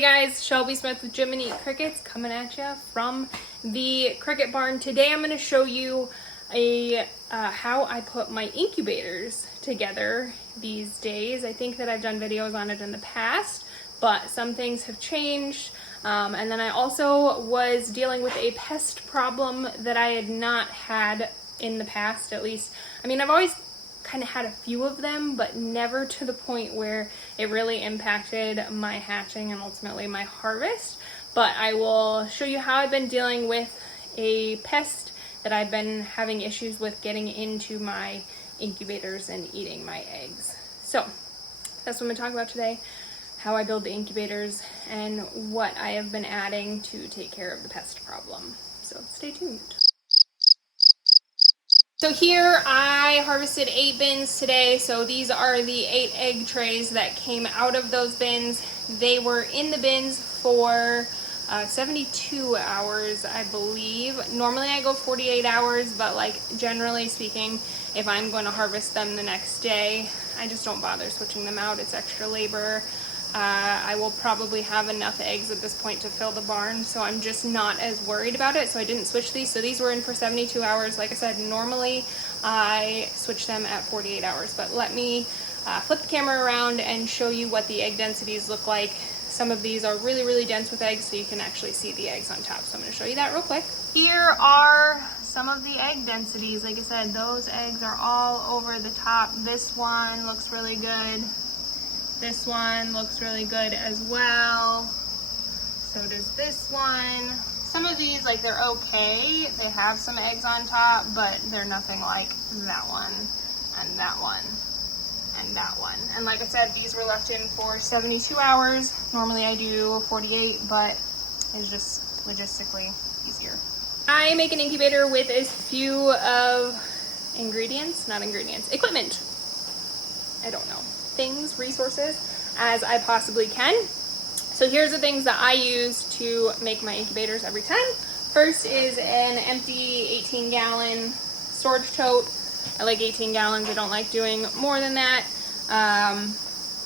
Hey guys, Shelby Smith with Jiminy Crickets coming at you from the cricket barn. Today I'm going to show you how I put my incubators together these days. I think that I've done videos on it in the past, but some things have changed. And then I also was dealing with a pest problem that I had not had in the past, at least. I mean, I've always kind of had a few of them, but never to the point where it really impacted my hatching and ultimately my harvest. But I will show you how I've been dealing with a pest that I've been having issues with getting into my incubators and eating my eggs. So that's what I'm going to talk about today, how I build the incubators and what I have been adding to take care of the pest problem. So stay tuned. So here I harvested 8 bins today. So these are the 8 egg trays that came out of those bins. They were in the bins for 72 hours, I believe. Normally I go 48 hours, but like generally speaking, if I'm going to harvest them the next day, I just don't bother switching them out. It's extra labor. I will probably have enough eggs at this point to fill the barn, so I'm just not as worried about it. So I didn't switch these. So these were in for 72 hours. Like I said, normally I switch them at 48 hours, but let me flip the camera around and show you what the egg densities look like. Some of these are really, really dense with eggs, so you can actually see the eggs on top. So I'm going to show you that real quick. Here are some of the egg densities. Like I said, those eggs are all over the top. This one looks really good. This one looks really good as well. So does this one. Some of these, like, they're okay. They have some eggs on top, but they're nothing like that one and that one and that one. And like I said, these were left in for 72 hours. Normally I do 48, but it's just logistically easier. I make an incubator with as few of equipment. I don't know. Things, resources, as I possibly can. So here's the things that I use to make my incubators every time. First is an empty 18-gallon storage tote. I like 18 gallons. I don't like doing more than that.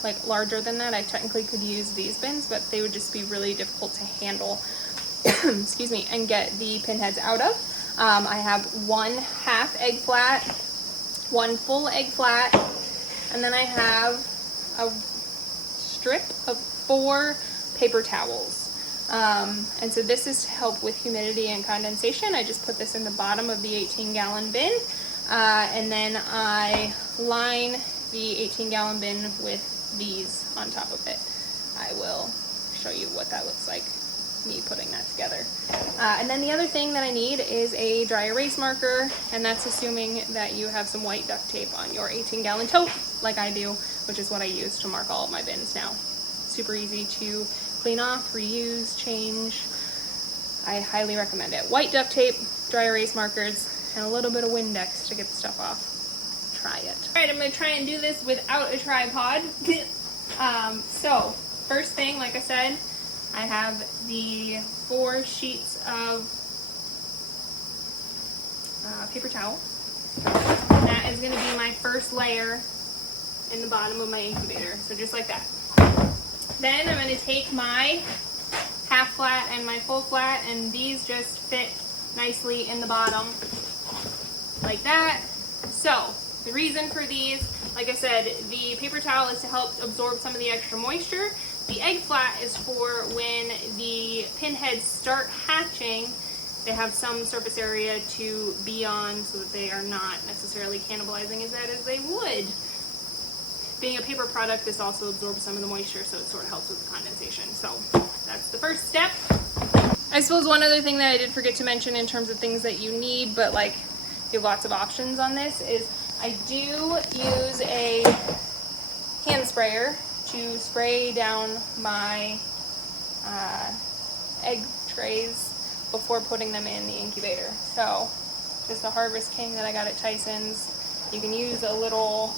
Like larger than that, I technically could use these bins, but they would just be really difficult to handle excuse me, and get the pinheads out of. I have 1/2 egg flat, 1 full egg flat, and then I have a strip of 4 paper towels. And so this is to help with humidity and condensation. I just put this in the bottom of the 18-gallon bin. And then I line the 18-gallon bin with these on top of it. I will show you what that looks like, me putting that together. And then the other thing that I need is a dry erase marker, and that's assuming that you have some white duct tape on your 18-gallon tote, like I do, which is what I use to mark all of my bins now. Super easy to clean off, reuse, change. I highly recommend it. White duct tape, dry erase markers, and a little bit of Windex to get the stuff off. Try it. All right, I'm gonna try and do this without a tripod. So first thing, like I said, I have the 4 sheets of paper towel. And that is going to be my first layer in the bottom of my incubator. So just like that. Then I'm going to take my half flat and my full flat, and these just fit nicely in the bottom like that. So the reason for these, like I said, the paper towel is to help absorb some of the extra moisture. The egg flat is for when the pinheads start hatching, they have some surface area to be on so that they are not necessarily cannibalizing as they would. Being a paper product, this also absorbs some of the moisture, so it sort of helps with the condensation. So that's the first step. I suppose one other thing that I did forget to mention in terms of things that you need, but like you have lots of options on this, is I do use a hand sprayer to spray down my egg trays before putting them in the incubator. So just a Harvest King that I got at Tyson's. You can use a little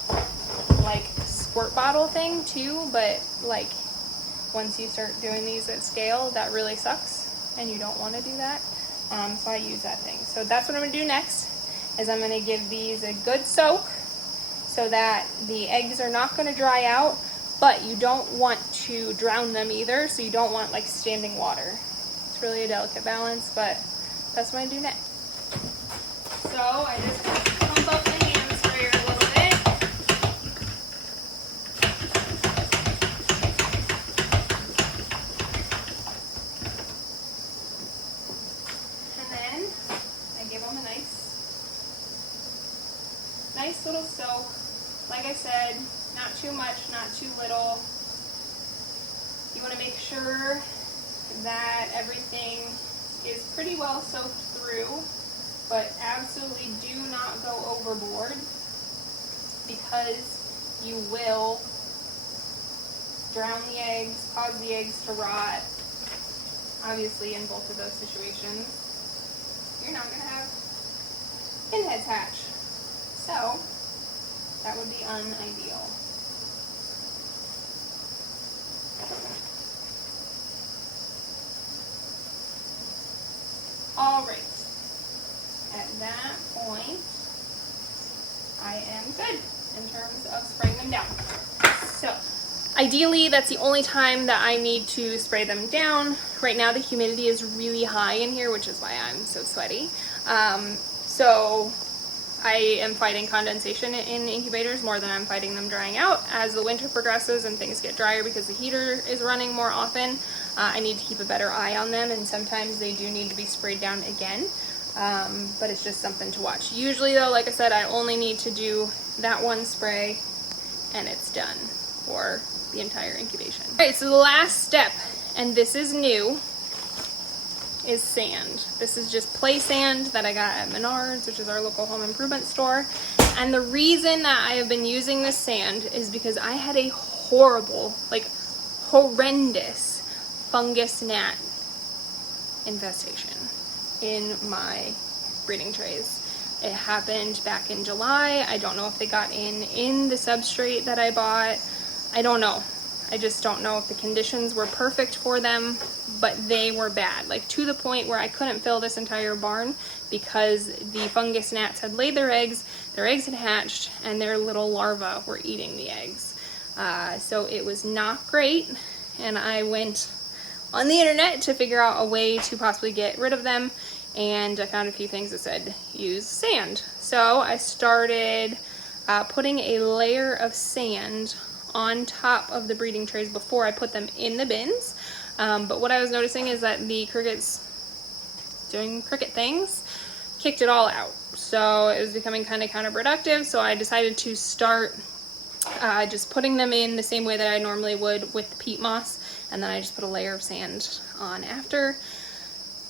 like squirt bottle thing too, but like once you start doing these at scale, that really sucks and you don't want to do that. So I use that thing. So that's what I'm going to do next, is I'm going to give these a good soak so that the eggs are not going to dry out, but you don't want to drown them either, so you don't want like standing water. It's really a delicate balance, but that's what I do next. So I just pump up the hand sprayer a little bit. And then I give them a nice little soak. Like I said, not too much, not too little. You want to make sure that everything is pretty well soaked through, but absolutely do not go overboard, because you will drown the eggs, cause the eggs to rot. Obviously, in both of those situations, you're not going to have pinheads hatch. So that would be unideal. Alright, at that point, I am good in terms of spraying them down. So, ideally, that's the only time that I need to spray them down. Right now, the humidity is really high in here, which is why I'm so sweaty. So I am fighting condensation in incubators more than I'm fighting them drying out. As the winter progresses and things get drier because the heater is running more often, I need to keep a better eye on them, and sometimes they do need to be sprayed down again, but it's just something to watch. Usually though, like I said, I only need to do that one spray and it's done for the entire incubation. All right, so the last step, and this is new, is sand. This is just play sand that I got at Menards, which is our local home improvement store. And the reason that I have been using this sand is because I had a horrible, like horrendous fungus gnat infestation in my breeding trays. It happened back in July. I don't know if they got in the substrate that I bought. I don't know. I just don't know if the conditions were perfect for them, but they were bad, like to the point where I couldn't fill this entire barn because the fungus gnats had laid their eggs had hatched, and their little larvae were eating the eggs. So it was not great, and I went on the internet to figure out a way to possibly get rid of them, and I found a few things that said use sand. So I started putting a layer of sand on top of the breeding trays before I put them in the bins. But what I was noticing is that the crickets doing cricket things kicked it all out. So it was becoming kind of counterproductive. So I decided to start just putting them in the same way that I normally would with the peat moss. And then I just put a layer of sand on after.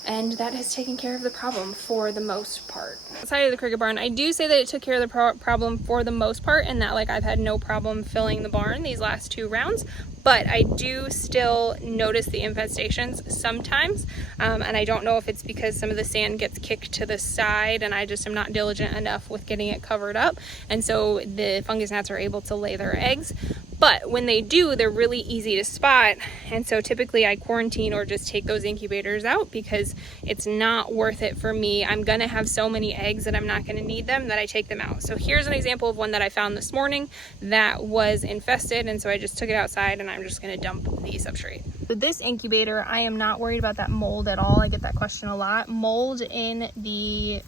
And that has taken care of the problem for the most part. Outside of the cricket barn, I do say that it took care of the problem for the most part, and that like I've had no problem filling the barn these last 2 rounds, but I do still notice the infestations sometimes, and I don't know if it's because some of the sand gets kicked to the side and I just am not diligent enough with getting it covered up, and so the fungus gnats are able to lay their eggs. But when they do, they're really easy to spot, and so typically I quarantine or just take those incubators out because it's not worth it for me. I'm gonna have so many eggs that I'm not gonna need them that I take them out. So here's an example of one that I found this morning that was infested, and so I just took it outside and I'm just gonna dump the substrate. With this incubator, I am not worried about that mold at all. I get that question a lot. Mold in the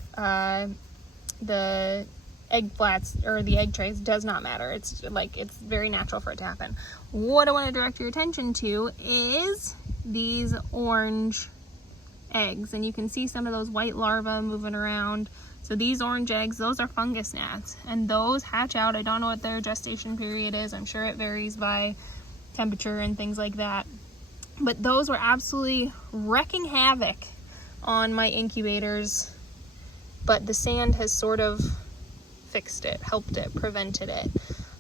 egg flats or the egg trays does not matter. It's very natural for it to happen. What I want to direct your attention to is these orange eggs, and you can see some of those white larvae moving around. So these orange eggs, those are fungus gnats, and those hatch out. I don't know what their gestation period is. I'm sure it varies by temperature and things like that, but those were absolutely wrecking havoc on my incubators, but the sand has sort of fixed it, helped it, prevented it.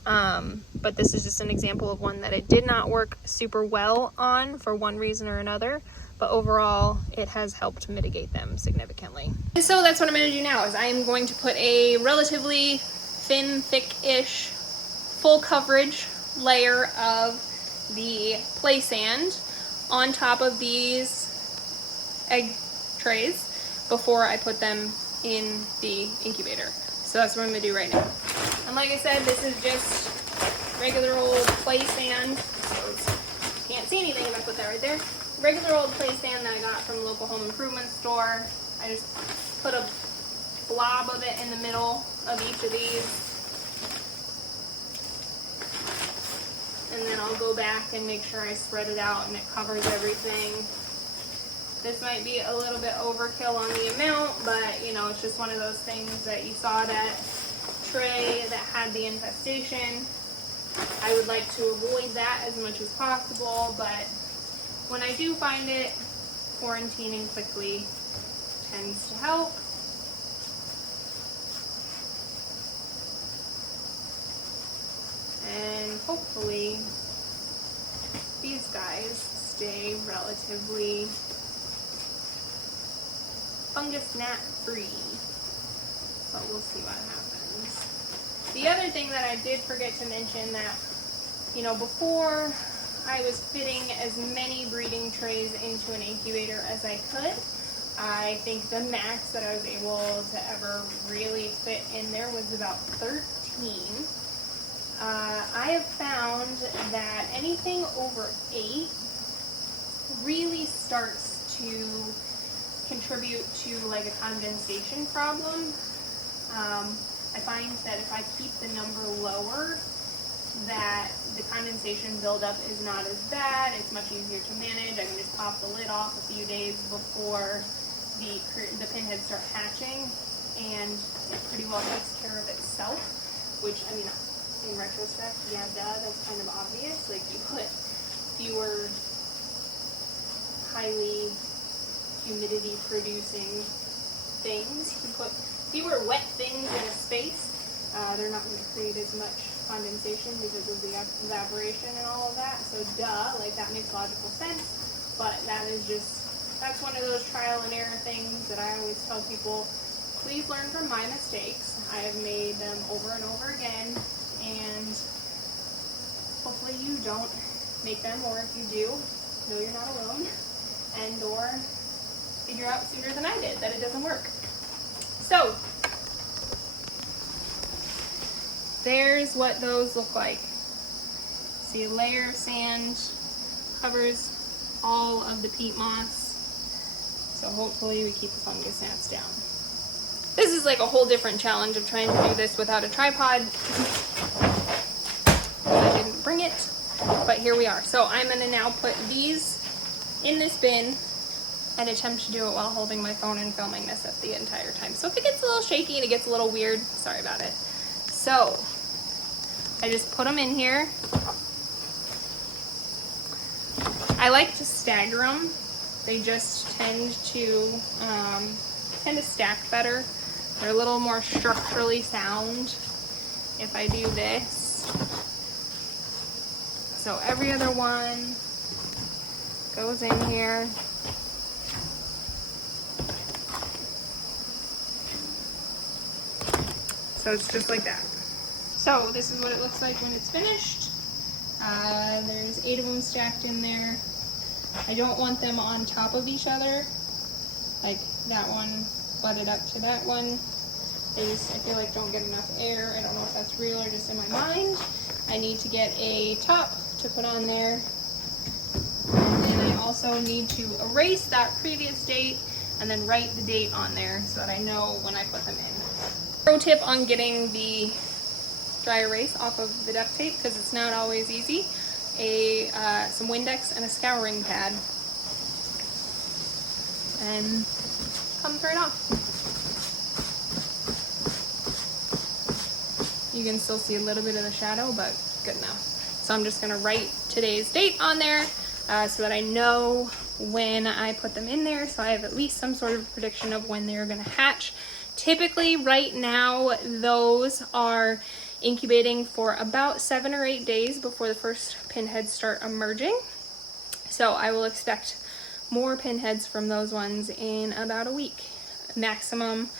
But this is just an example of one that it did not work super well on for one reason or another, but overall it has helped mitigate them significantly. And so that's what I'm going to do now, is I am going to put a relatively thin, thick-ish, full coverage layer of the play sand on top of these egg trays before I put them in the incubator. So that's what I'm going to do right now. And like I said, this is just regular old play sand. So it's see anything if I put that right there. Regular old play stand that I got from the local home improvement store. I just put a blob of it in the middle of each of these. And then I'll go back and make sure I spread it out and it covers everything. This might be a little bit overkill on the amount, but you know, it's just one of those things that you saw that tray that had the infestation. I would like to avoid that as much as possible, but when I do find it, quarantining quickly tends to help. And hopefully these guys stay relatively fungus gnat free, but we'll see what happens. The other thing that I did forget to mention that, you know, before I was fitting as many breeding trays into an incubator as I could. I think the max that I was able to ever really fit in there was about 13. I have found that anything over 8 really starts to contribute to like a condensation problem. I find that if I keep the number lower, that the condensation buildup is not as bad. It's much easier to manage. I can just pop the lid off a few days before the pinheads start hatching, and it pretty well takes care of itself, which, I mean, in retrospect, yeah, that's kind of obvious. Like, you put fewer highly humidity producing things, you put fewer wet things in a space, they're not going to create as much condensation because of the evaporation and all of that. So like, that makes logical sense, but that's one of those trial and error things that I always tell people, please learn from my mistakes. I have made them over and over again, and hopefully you don't make them, or if you do, know you're not alone, and or figure out sooner than I did that it doesn't work. So there's what those look like. See, a layer of sand covers all of the peat moss. So hopefully we keep the fungus gnats down. This is like a whole different challenge of trying to do this without a tripod. I didn't bring it, but here we are. So I'm gonna now put these in this bin and attempt to do it while holding my phone and filming this at the entire time. So if it gets a little shaky and it gets a little weird, sorry about it. So I just put them in here. I like to stagger them. They just tend to stack better. They're a little more structurally sound if I do this. So every other one goes in here. So it's just like that. So this is what it looks like when it's finished. There's 8 of them stacked in there. I don't want them on top of each other, like that one butted up to that one. They just, I feel like, don't get enough air. I don't know if that's real or just in my mind. I need to get a top to put on there. And then I also need to erase that previous date and then write the date on there so that I know when I put them in. Pro tip on getting the dry erase off of the duct tape, because it's not always easy. Some Windex and a scouring pad, and comes right off. You can still see a little bit of the shadow, but good enough. So I'm just gonna write today's date on there so that I know when I put them in there, so I have at least some sort of prediction of when they're gonna hatch. Typically right now those are incubating for about 7 or 8 days before the first pinheads start emerging. So I will expect more pinheads from those ones in about a week maximum.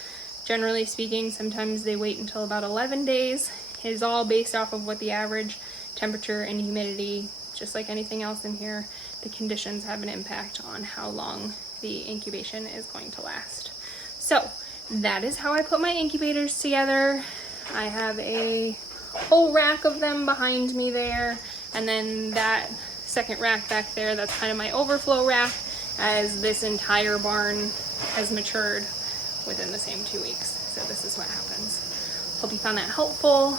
Generally speaking, sometimes they wait until about 11 days. It is all based off of what the average temperature and humidity, just like anything else in here, the conditions have an impact on how long the incubation is going to last. So that is how I put my incubators together. I have a whole rack of them behind me there, and then that second rack back there, that's kind of my overflow rack, as this entire barn has matured within the same 2 weeks. So this is what happens. Hope you found that helpful.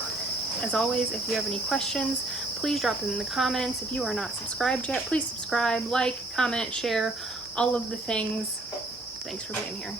As always, if you have any questions, please drop them in the comments. If you are not subscribed yet, please subscribe, like, comment, share, all of the things. Thanks for being here.